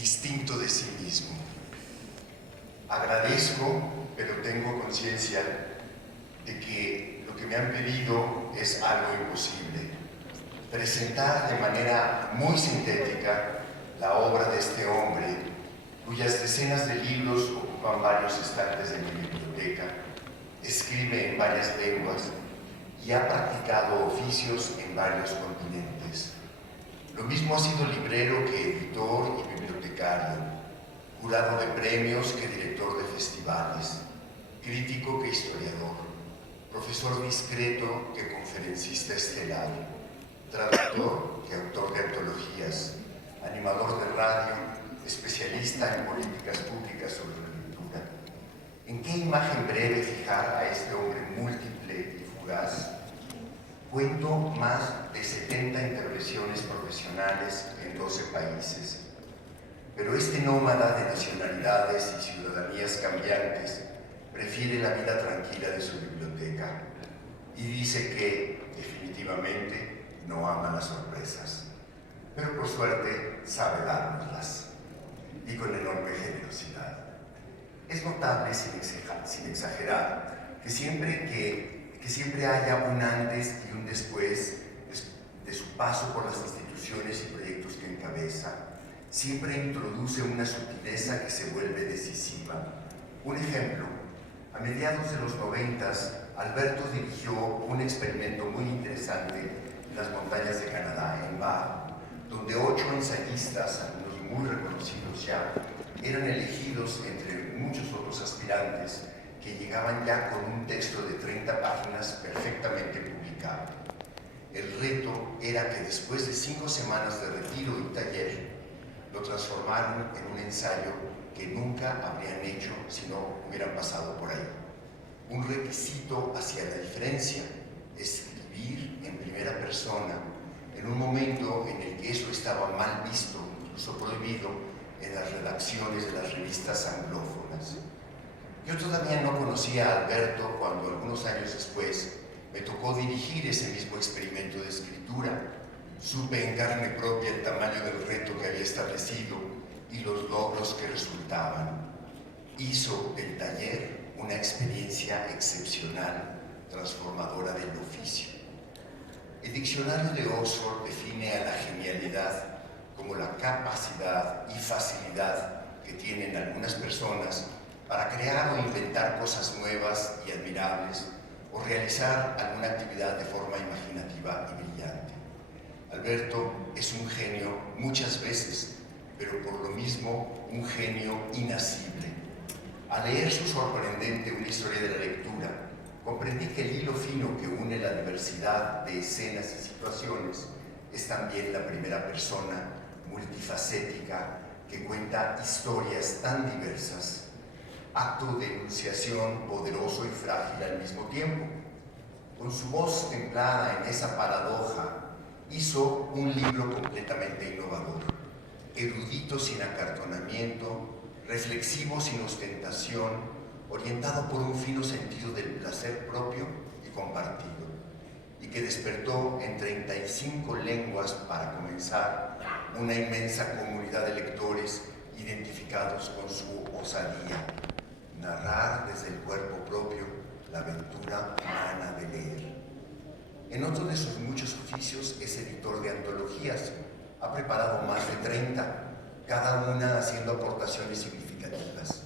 distinto de sí mismo. Agradezco, pero tengo conciencia de que lo que me han pedido es algo imposible. Presentar de manera muy sintética la obra de este hombre, cuyas decenas de libros ocupan varios estantes de mi biblioteca, escribe en varias lenguas y ha practicado oficios en varios continentes. Lo mismo ha sido librero que editor y bibliotecario, jurado de premios que director de festivales, crítico que historiador, profesor discreto que conferencista estelar, traductor que autor de antologías, animador de radio, especialista en políticas públicas sobre la lectura. ¿En qué imagen breve fijar a este hombre múltiple y fugaz? Cuento más de 70 intervenciones profesionales en 12 países, pero este nómada de nacionalidades y ciudadanías cambiantes prefiere la vida tranquila de su biblioteca y dice que, definitivamente, no ama las sorpresas, pero por suerte sabe dárnoslas, y con enorme generosidad. Es notable, sin exagerar, que siempre haya un antes y un después de su paso por las instituciones y proyectos que encabeza. Siempre introduce una sutileza que se vuelve decisiva. Un ejemplo: a mediados de los 90, Alberto dirigió un experimento muy interesante en las montañas de Canadá, en Banff, donde 8 ensayistas, algunos muy reconocidos ya, eran elegidos entre muchos otros aspirantes que llegaban ya con un texto de 30 páginas perfectamente publicado. El reto era que después de 5 semanas de retiro y taller, lo transformaron en un ensayo que nunca habrían hecho si no hubieran pasado por ahí. Un requisito hacia la diferencia: escribir en primera persona en un momento en el que eso estaba mal visto, incluso prohibido, en las redacciones de las revistas anglófonas. Yo todavía no conocía a Alberto cuando, algunos años después, me tocó dirigir ese mismo experimento de escritura. Supe en carne propia el tamaño del reto que había establecido y los logros que resultaban. Hizo del taller una experiencia excepcional, transformadora del oficio. El diccionario de Oxford define a la genialidad como la capacidad y facilidad que tienen algunas personas para crear o inventar cosas nuevas y admirables, o realizar alguna actividad de forma imaginativa y brillante. Alberto es un genio muchas veces, pero por lo mismo un genio inasible. Al leer su sorprendente Una historia de la lectura, comprendí que el hilo fino que une la diversidad de escenas y situaciones es también la primera persona multifacética que cuenta historias tan diversas, acto de enunciación poderoso y frágil al mismo tiempo. Con su voz templada en esa paradoja, hizo un libro completamente innovador, erudito sin acartonamiento, reflexivo sin ostentación, orientado por un fino sentido del placer propio y compartido, y que despertó en 35 lenguas, para comenzar, una inmensa comunidad de lectores identificados con su osadía: narrar desde el cuerpo propio la aventura humana de leer. En otro de sus muchos oficios es editor de antologías. Ha preparado más de 30, cada una haciendo aportaciones significativas.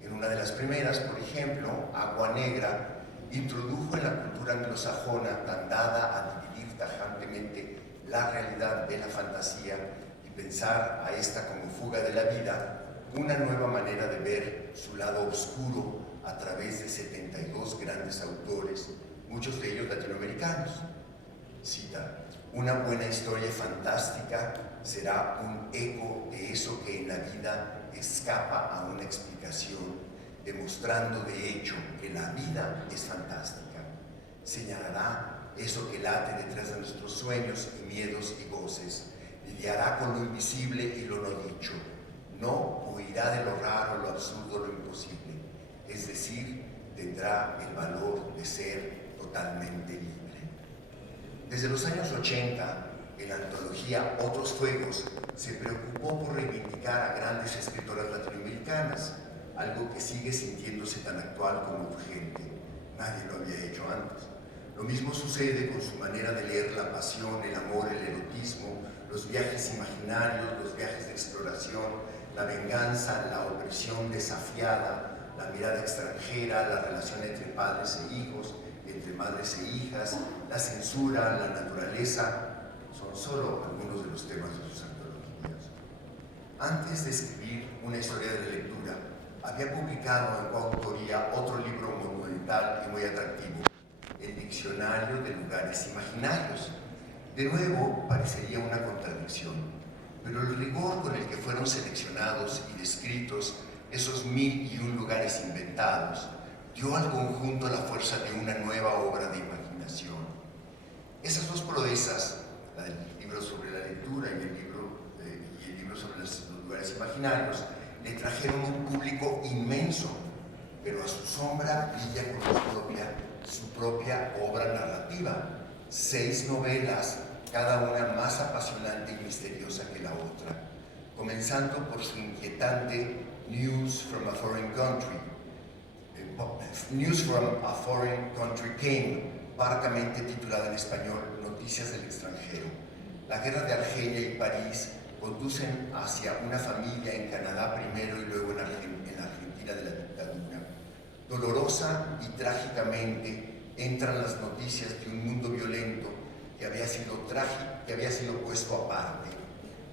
En una de las primeras, por ejemplo, Agua Negra, introdujo en la cultura anglosajona, tan dada a dividir tajantemente la realidad de la fantasía y pensar a esta como fuga de la vida, una nueva manera de ver su lado oscuro a través de 72 grandes autores, muchos de ellos latinoamericanos. Cita: una buena historia fantástica será un eco de eso que en la vida escapa a una explicación, demostrando de hecho que la vida es fantástica. Señalará eso que late detrás de nuestros sueños y miedos y goces, lidiará con lo invisible y lo no dicho. No huirá de lo raro, lo absurdo, lo imposible. Es decir, tendrá el valor de ser totalmente libre. Desde los años 80, En la antología Otros Fuegos se preocupó por reivindicar a grandes escritoras latinoamericanas, algo que sigue sintiéndose tan actual como urgente. Nadie lo había hecho antes. Lo mismo sucede con su manera de leer la pasión, el amor, el erotismo, los viajes imaginarios, los viajes de exploración, la venganza, la opresión desafiada, la mirada extranjera, la relación entre padres e hijos, entre madres e hijas, la censura, la naturaleza, son solo algunos de los temas de sus antologías. Antes de escribir Una historia de la lectura, había publicado en coautoría otro libro monumental y muy atractivo, El Diccionario de Lugares Imaginarios. De nuevo, parecería una contradicción, pero el rigor con el que fueron seleccionados y descritos esos 1001 lugares inventados dio al conjunto la fuerza de una nueva obra de imaginación. Esas dos proezas, la del libro sobre la lectura y el libro sobre los lugares imaginarios, le trajeron un público inmenso, pero a su sombra brilla con su propia obra narrativa. 6 novelas, cada una más apasionante y misteriosa que la otra, comenzando por su inquietante News from a Foreign Country. News from a Foreign Country Came, parcamente titulada en español Noticias del extranjero. La guerra de Argelia y París conducen hacia una familia en Canadá primero y luego en la Argentina de la dictadura. Dolorosa y trágicamente entran las noticias de un mundo violento que había sido puesto aparte.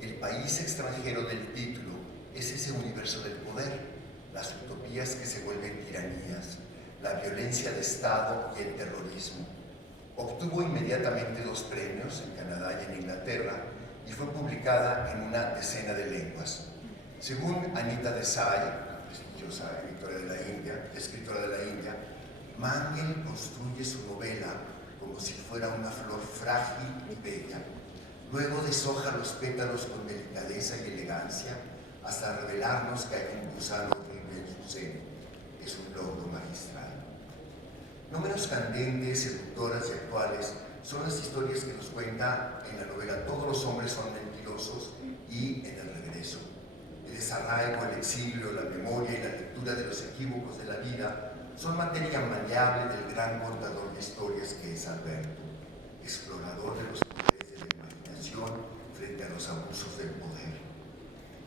El país extranjero del título es ese universo del poder, las utopías que se vuelven tiranías, la violencia de Estado y el terrorismo. Obtuvo inmediatamente 2 premios en Canadá y en Inglaterra y fue publicada en una decena de lenguas. Según Anita Desai, la prestigiosa escritora de la India, Mangel construye su novela como si fuera una flor frágil y bella. Luego deshoja los pétalos con delicadeza y elegancia hasta revelarnos que hay un gusano horrible en su seno. Es un logro magistral. No menos candentes, seductoras y actuales son las historias que nos cuenta en la novela Todos los hombres son mentirosos y En el regreso. El desarraigo, el exilio, la memoria y la lectura de los equívocos de la vida son materia maleable del gran contador de historias que es Alberto, explorador de los poderes de la imaginación frente a los abusos del poder.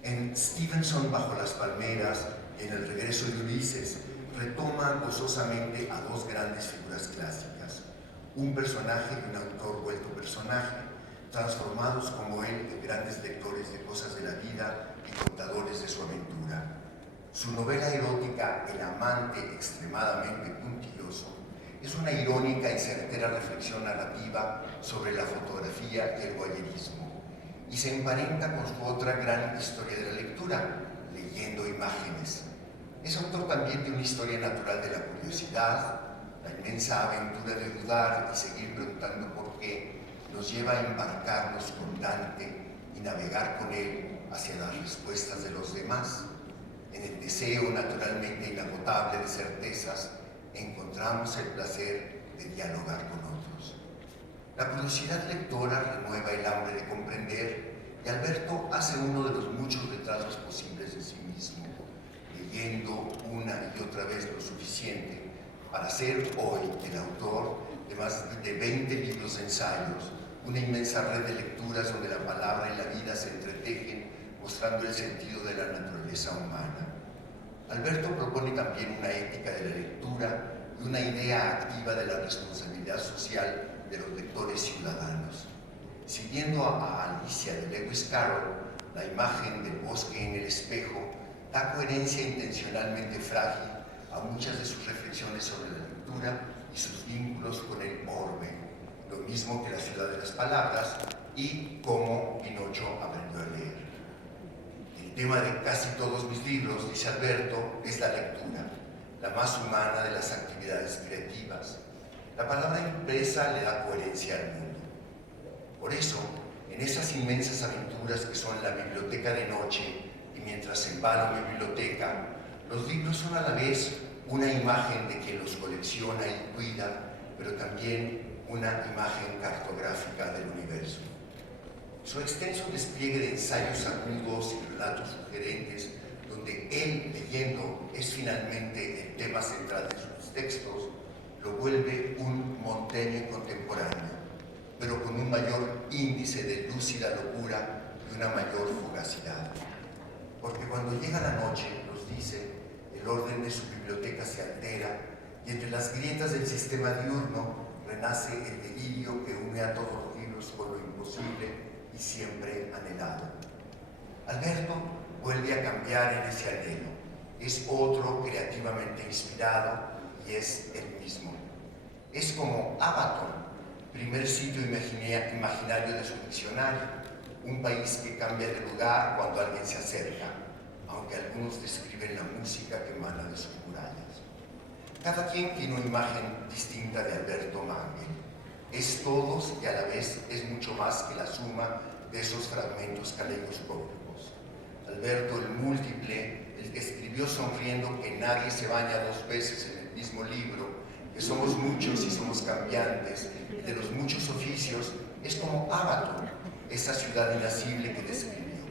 En Stevenson bajo las palmeras y en El regreso de Ulises retoma gozosamente a 2 grandes figuras clásicas, un personaje y un autor vuelto personaje, transformados como él en grandes lectores de cosas de la vida y contadores de su aventura. Su novela erótica El amante extremadamente puntilloso es una irónica y certera reflexión narrativa sobre la fotografía y el voyerismo, y se emparenta con su otra gran historia de la lectura, Leyendo imágenes. Es autor también de una historia natural de la curiosidad, la inmensa aventura de dudar y seguir preguntando por qué nos lleva a embarcarnos con Dante y navegar con él hacia las respuestas de los demás. En el deseo naturalmente inagotable de certezas encontramos el placer de dialogar con otros. La curiosidad lectora renueva el hambre de comprender y Alberto hace uno de los muchos retratos posibles de sí mismo, leyendo una y otra vez lo suficiente para ser hoy el autor de más de 20 libros de ensayos, una inmensa red de lecturas donde la palabra y la vida se entretejen, mostrando el sentido de la naturaleza humana. Alberto propone también una ética de la lectura y una idea activa de la responsabilidad social de los lectores ciudadanos. Siguiendo a Alicia de Lewis Carroll, la imagen del bosque en el espejo da coherencia intencionalmente frágil a muchas de sus reflexiones sobre la lectura y sus vínculos con el orbe, lo mismo que La ciudad de las palabras y Cómo Pinocho aprendió a leer. El tema de casi todos mis libros, dice Alberto, es la lectura, la más humana de las actividades creativas. La palabra impresa le da coherencia al mundo. Por eso, en esas inmensas aventuras que son la biblioteca de noche y mientras embalo mi biblioteca, los libros son a la vez una imagen de quien los colecciona y cuida, pero también una imagen cartográfica del universo. Su extenso despliegue de ensayos agudos y relatos sugerentes, donde él, leyendo, es finalmente el tema central de sus textos, lo vuelve un Montaigne contemporáneo, pero con un mayor índice de lúcida locura y una mayor fugacidad. Porque cuando llega la noche, nos dice, el orden de su biblioteca se altera y entre las grietas del sistema diurno renace el delirio que une a todos los libros con lo imposible y siempre anhelado. Alberto vuelve a cambiar en ese anhelo. Es otro creativamente inspirado y es el mismo. Es como Abaton, primer sitio imaginario de su diccionario, un país que cambia de lugar cuando alguien se acerca, aunque algunos describen la música que emana de sus murallas. Cada quien tiene una imagen distinta de Alberto Mangel. Es todos y a la vez es mucho más que la suma de esos fragmentos caleidoscópicos. Alberto el múltiple, el que escribió sonriendo que nadie se baña dos veces en el mismo libro, que somos muchos y somos cambiantes, de los muchos oficios, es como Abaton, esa ciudad inacible que describió.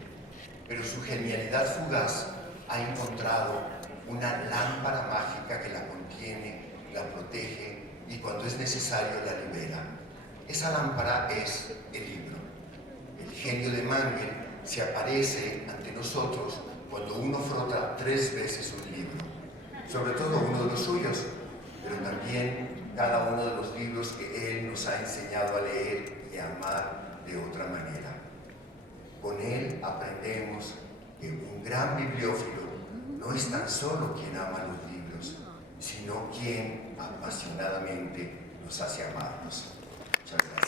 Pero su genialidad fugaz ha encontrado una lámpara mágica que la contiene, la protege y cuando es necesario la libera. Esa lámpara es el libro. El genio de Mangel se aparece ante nosotros cuando uno frota 3 veces un libro, sobre todo uno de los suyos, pero también cada uno de los libros que él nos ha enseñado a leer y a amar de otra manera. Con él aprendemos que un gran bibliófilo no es tan solo quien ama los libros, sino quien apasionadamente los hace amarlos. Muchas gracias.